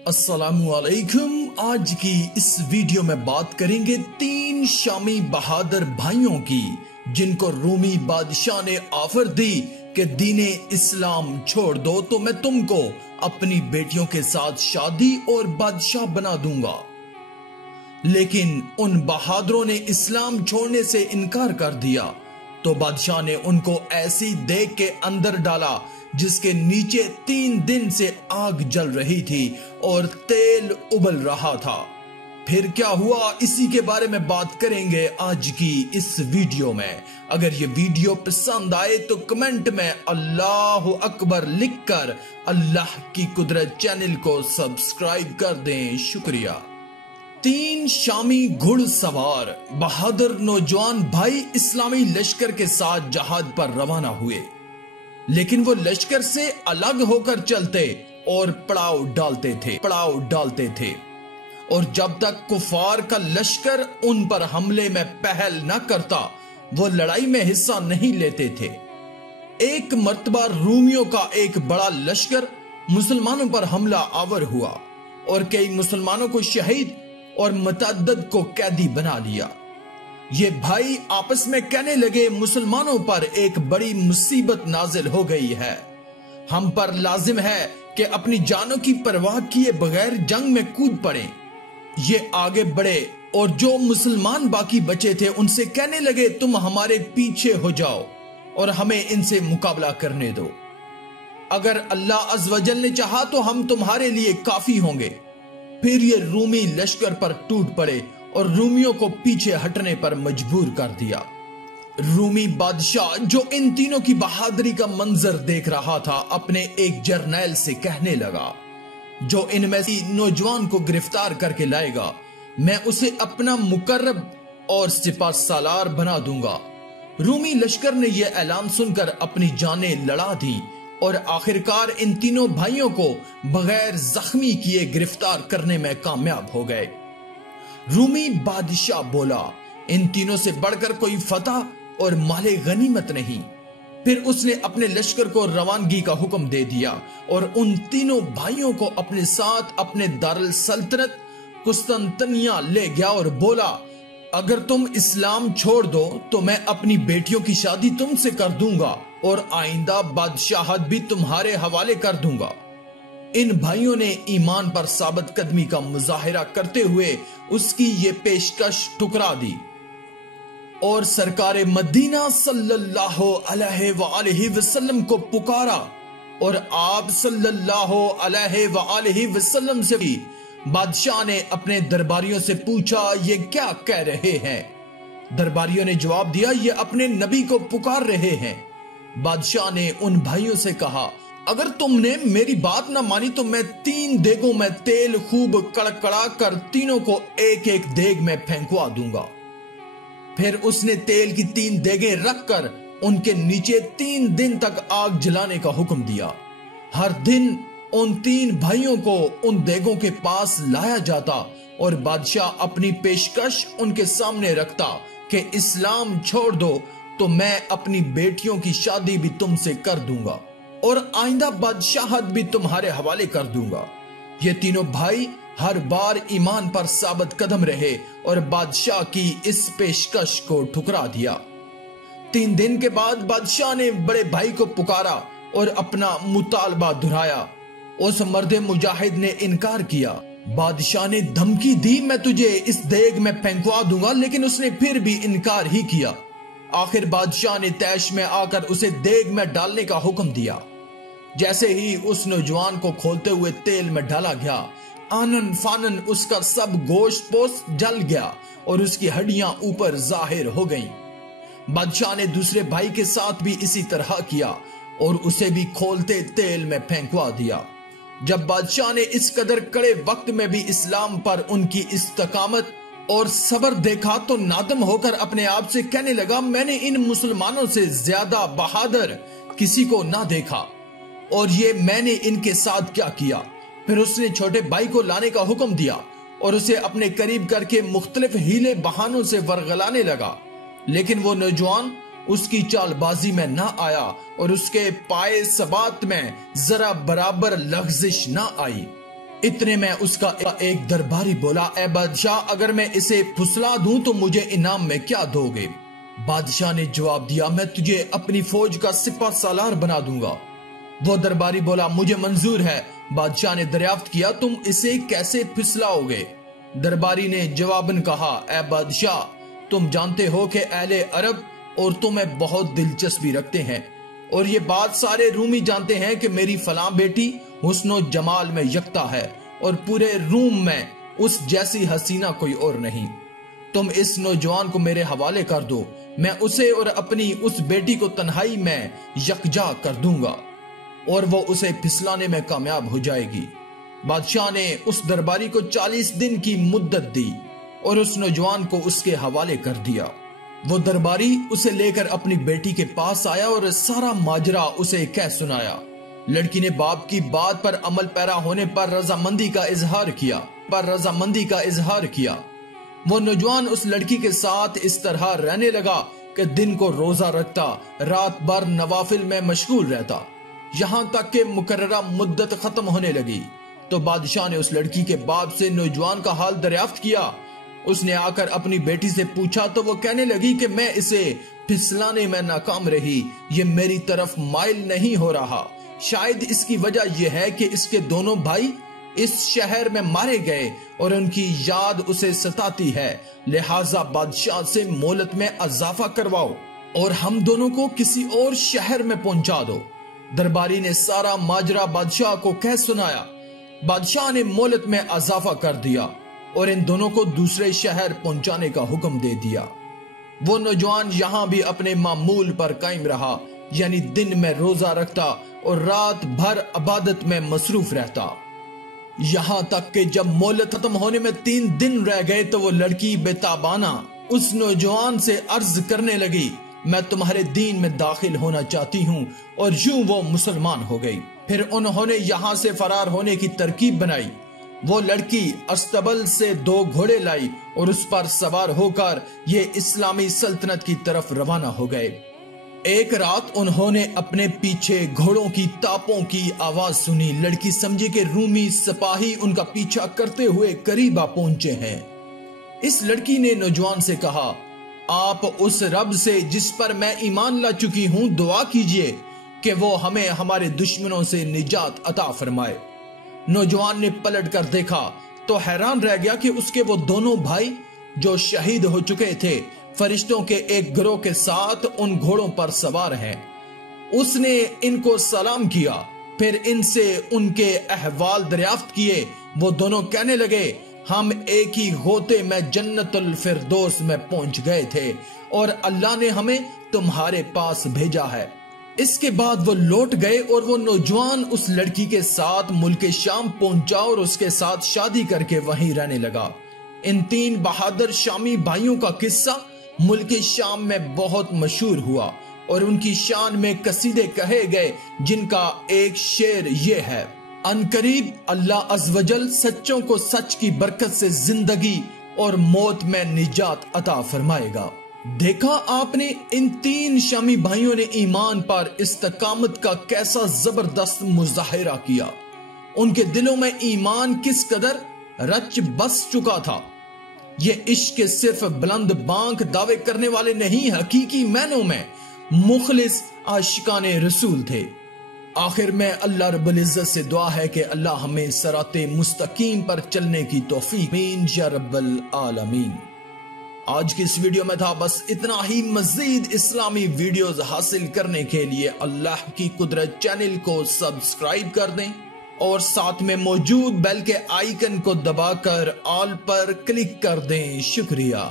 अस्सलामुअलैकुम। आज की इस वीडियो में बात करेंगे 3 शामी बहादुर भाइयों की, जिनको रूमी बादशाह ने ऑफर दी कि दीने इस्लाम छोड़ दो तो मैं तुमको अपनी बेटियों के साथ शादी और बादशाह बना दूंगा। लेकिन उन बहादुरों ने इस्लाम छोड़ने से इनकार कर दिया तो बादशाह ने उनको ऐसी देग के अंदर डाला जिसके नीचे 3 दिन से आग जल रही थी और तेल उबल रहा था। फिर क्या हुआ, इसी के बारे में बात करेंगे आज की इस वीडियो में। अगर ये वीडियो पसंद आए तो कमेंट में अल्लाह अकबर लिखकर अल्लाह की कुदरत चैनल को सब्सक्राइब कर दें। शुक्रिया। 3 शामी घुड़सवार बहादुर नौजवान भाई इस्लामी लश्कर के साथ जहाज पर रवाना हुए, लेकिन वो लश्कर से अलग होकर चलते और पड़ाव डालते थे और जब तक कुफार का लश्कर उन पर हमले में पहल न करता वो लड़ाई में हिस्सा नहीं लेते थे। एक मर्तबा रूमियों का एक बड़ा लश्कर मुसलमानों पर हमला आवर हुआ और कई मुसलमानों को शहीद और मुतअद्दिद को कैदी बना लिया। ये भाई आपस में कहने लगे, मुसलमानों पर एक बड़ी मुसीबत नाजिल हो गई है। हम पर लाजिम है कि अपनी जानों की परवाह किए बगैर जंग में कूद पड़े। ये आगे बढ़े और जो मुसलमान बाकी बचे थे उनसे कहने लगे, तुम हमारे पीछे हो जाओ और हमें इनसे मुकाबला करने दो। अगर अल्लाह अज़्वजल ने चाहा तो हम तुम्हारे लिए काफी होंगे। फिर ये रूमी लश्कर पर टूट पड़े और रूमियों को पीछे हटने पर मजबूर कर दिया। रूमी बादशाह जो इन तीनों की बहादुरी का मंजर देख रहा था अपने एक जर्नैल से कहने लगा, जो इनमें से नौजवान को गिरफ्तार करके लाएगा मैं उसे अपना मुकर्रब और सिपा सालार बना दूंगा। रूमी लश्कर ने यह ऐलान सुनकर अपनी जानें लड़ा दी और आखिरकार इन तीनों भाइयों को बगैर जख्मी किए गिरफ्तार करने में कामयाब हो गए। रूमी बादशाह बोला, इन तीनों से बढ़कर कोई फतह और माले गनीमत नहीं। फिर उसने अपने लश्कर को रवानगी का हुक्म दे दिया और उन तीनों भाइयों को अपने साथ अपने दारुल सल्तनत कुस्तंतनिया ले गया और बोला, अगर तुम इस्लाम छोड़ दो तो मैं अपनी बेटियों की शादी तुमसे कर दूंगा और आइंदा बादशाहत भी तुम्हारे हवाले कर दूंगा। इन भाइयों ने ईमान पर साबित कदमी का मुजाहिरा करते हुए उसकी ये पेशकश ठुकरा दी और सरकारे मदीना सल्लल्लाहु अलैहि वसल्लम को पुकारा और आप सल्लल्लाहु अलैहि वसल्लम से भी बादशाह ने अपने दरबारियों से पूछा, ये क्या कह रहे हैं? दरबारियों ने जवाब दिया, ये अपने नबी को पुकार रहे हैं। बादशाह ने उन भाइयों से कहा, अगर तुमने मेरी बात ना मानी तो मैं 3 देगों में तेल खूब कड़कड़ा कर तीनों को एक एक देग में फेंकवा दूंगा। फिर उसने तेल की 3 देगें रखकर उनके नीचे 3 दिन तक आग जलाने का हुक्म दिया। हर दिन उन 3 भाइयों को उन देगों के पास लाया जाता और बादशाह अपनी पेशकश उनके सामने रखता कि इस्लाम छोड़ दो तो मैं अपनी बेटियों की शादी भी तुमसे कर दूंगा और आइंदा बादशाहत भी तुम्हारे हवाले कर दूंगा। ये तीनों भाई हर बार ईमान पर साबित कदम रहे और बादशाह की इस पेशकश को ठुकरा दिया। 3 दिन के बाद बादशाह ने बड़े भाई को पुकारा और अपना मुतालबा दोहराया। उस मर्द मुजाहिद ने इनकार किया। बादशाह ने धमकी दी, मैं तुझे इस देग में फेंकवा दूंगा, लेकिन उसने फिर भी इनकार ही किया। आखिर बादशाह ने तैश में आकर उसे देग में डालने का हुक्म दिया। जैसे ही उस नौजवान को खोलते हुए तेल में डाला गया, आनन फानन उसका सब गोश्त पोस्ट जल गया और उसकी हड्डियां ऊपर जाहिर हो गईं। बादशाह ने दूसरे भाई के साथ भी इसी तरह किया और उसे भी खोलते तेल में फेंकवा दिया। जब बादशाह ने इस कदर कड़े वक्त में भी इस्लाम पर उनकी इस्तकामत और सब्र देखा तो नादम होकर अपने आप से कहने लगा, मैंने इन मुसलमानों से ज्यादा बहादुर किसी को ना देखा और ये मैंने इनके साथ क्या किया। फिर उसने छोटे भाई को लाने का हुक्म दिया और उसे अपने करीब करके मुख्तलिफ हीले बहानों से वरगलाने लगा, लेकिन वो नौजवान उसकी चालबाजी में ना आया और उसके पाए सबात में जरा बराबर लग़ज़िश ना आई। इतने में उसका एक दरबारी बोला, ए बादशाह, अगर मैं इसे फुसला दूं तो मुझे इनाम में क्या दोगे? बादशाह ने जवाब दिया, मैं तुझे अपनी फौज का सिपा सालार बना दूंगा। वो दरबारी बोला, मुझे मंजूर है। बादशाह ने दरियाफ्त किया, तुम इसे कैसे फिसलाओगे? दरबारी ने जवाबन कहा, ए बादशाह, तुम जानते हो कि अहले अरब और तुम्हें बहुत दिलचस्पी रखते हैं और ये बात सारे रूमी जानते हैं कि मेरी फलां बेटी हुस्नो जमाल में यकता है और पूरे रूम में उस जैसी हसीना कोई और नहीं। तुम इस नौजवान को मेरे हवाले कर दो, मैं उसे और अपनी उस बेटी को तन्हाई में यकजा कर दूंगा और वो उसे फिसलाने में कामयाब हो जाएगी। बादशाह ने उस दरबारी को 40 दिन की मुद्दत दी और उस नौजवान को उसके हवाले कर दिया। वो दरबारी उसे लेकर अपनी बेटी के पास आया और सारा माजरा उसे कह सुनाया। लड़की ने बाप की बात पर अमल पैरा होने पर रजामंदी का इजहार किया। वो नौजवान उस लड़की के साथ इस तरह रहने लगा कि दिन को रोजा रखता, रात भर नवाफिल में मशगूल रहता, यहाँ तक कि मुकर्ररा मुद्दत खत्म होने लगी तो बादशाह ने उस लड़की के बाप से नौजवान का हाल दरियाफ्त किया। उसने आकर अपनी बेटी से पूछा तो वो कहने लगी कि मैं इसे फिसलाने में नाकाम रही, ये मेरी तरफ माइल नहीं हो रहा। शायद इसकी वजह यह है कि इसके दोनों भाई इस शहर में मारे गए और उनकी याद उसे सताती है, लिहाजा बादशाह से मोहलत में अजाफा करवाओ और हम दोनों को किसी और शहर में पहुंचा दो। दरबारी ने सारा माजरा बादशाह को कह सुनाया। बादशाह ने मोहलत में अजाफा कर दिया और इन दोनों को दूसरे शहर पहुंचाने का हुक्म दे दिया। वो नौजवान यहाँ भी अपने मामूल पर कायम रहा, यानी दिन में रोजा रखता और रात भर इबादत में मसरूफ रहता। यहाँ तक कि जब मोहलत खत्म होने में 3 दिन रह गए तो वो लड़की बेताबाना उस नौजवान से अर्ज करने लगी, मैं तुम्हारे दीन में दाखिल होना चाहती हूँ, और यूं वो मुसलमान हो गई। फिर उन्होंने यहाँ से फरार होने की तरकीब बनाई। वो लड़की अस्तबल से 2 घोड़े लाई और उस पर सवार होकर ये इस्लामी सल्तनत की तरफ रवाना हो गए। एक रात उन्होंने अपने पीछे घोड़ों की तापों की आवाज सुनी। लड़की समझी कि रूमी सिपाही उनका पीछा करते हुए करीब आ पहुंचे हैं। इस लड़की ने नौजवान से कहा, आप उस रब से जिस पर मैं ईमान ला चुकी हूँ दुआ कीजिए कि वो हमें हमारे दुश्मनों से निजात अता फरमाए। नौजवान ने पलट कर देखा तो हैरान रह गया कि उसके वो दोनों भाई जो शहीद हो चुके थे फरिश्तों के एक गिरोह के साथ उन घोड़ों पर सवार हैं। उसने इनको सलाम किया, फिर इनसे उनके अहवाल दरियाफ्त किए। वो दोनों कहने लगे, हम एक ही गोते में जन्नतुल फिरदौस में पहुंच गए थे और अल्लाह ने हमें तुम्हारे पास भेजा है। इसके बाद वो लौट गए और वो नौजवान उस लड़की के साथ मुल्क शाम पहुंचा और उसके साथ शादी करके वहीं रहने लगा। इन 3 बहादुर शामी भाइयों का किस्सा मुल्क शाम में बहुत मशहूर हुआ और उनकी शान में कसीदे कहे गए, जिनका एक शेर ये है, अनकरीब अल्लाह अज़्वजल सच्चों को सच की बरकत से जिंदगी और मौत में निजात अता फरमाएगा। देखा आपने, इन 3 शामी भाइयों ने ईमान पर इस्तकामत का कैसा जबरदस्त मुजाहिरा किया। उनके दिलों में ईमान किस कदर रच बस चुका था। ये इश्क सिर्फ बुलंद बांक दावे करने वाले नहीं, हकीकी मैनों में मुखलिस आशिकाने रसूल थे। आखिर में अल्लाह रब्बुल इज्जत से दुआ है कि अल्लाह हमें सराते मुस्तकीम पर चलने की तौफीक या रब्बल आलमीन। आज की इस वीडियो में था बस इतना ही। मजीद इस्लामी वीडियोस हासिल करने के लिए अल्लाह की कुदरत चैनल को सब्सक्राइब कर दें और साथ में मौजूद बेल के आइकन को दबाकर ऑल पर क्लिक कर दें। शुक्रिया।